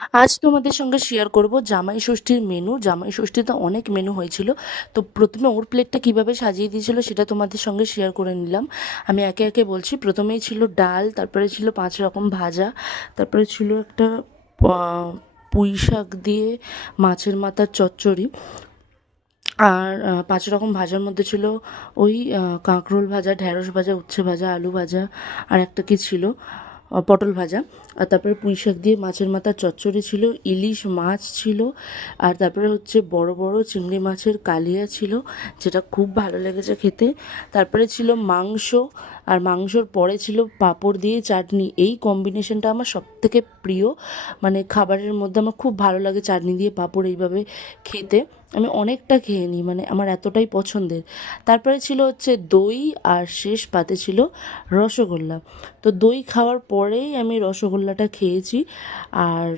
আজ তোমাদের সঙ্গে শেয়ার করব জামাই ষষ্ঠীর মেনু। জামাই ষষ্ঠীতে অনেক মেনু হয়েছিল, তো প্রথমে ওর প্লেটটা কিভাবে সাজিয়ে দিয়েছিল সেটা তোমাদের সঙ্গে শেয়ার করে নিলাম। আমি একে একে বলছি। প্রথমেই ছিল ডাল, তারপরে ছিল 5 রকম ভাজা, তারপরে ছিল একটা পুঁই শাক দিয়ে মাছের মাথার চচ্চড়ি, আর 5 রকম ভাজার মধ্যে ছিল ওই কাঁকরোল ভাজা, ঢ্যাঁড়স ভাজা, উচ্ছে ভাজা, আলু ভাজা, আর একটা কি ছিল, পটল ভাজা। আর তারপরে পুঁই শাক দিয়ে মাছের মাথার চচ্চড়ি ছিল, ইলিশ মাছ ছিল, আর তারপরে হচ্ছে বড় বড় চিংড়ি মাছের কালিয়া ছিল, যেটা খুব ভালো লেগেছে খেতে। তারপরে ছিল মাংস, আর মাংসর পরে ছিল পাঁপড় দিয়ে চাটনি। এই কম্বিনেশনটা আমার সবথেকে প্রিয়, মানে খাবারের মধ্যে আমার খুব ভালো লাগে চাটনি দিয়ে পাঁপড় এইভাবে খেতে। আমি অনেকটা খেয়ে নিই, মানে আমার এতটাই পছন্দের। তারপরে ছিল হচ্ছে দই, আর শেষ পাতে ছিল রসগোল্লা। তো দই খাওয়ার পরেই আমি রসগোল্লাটা খেয়েছি। আর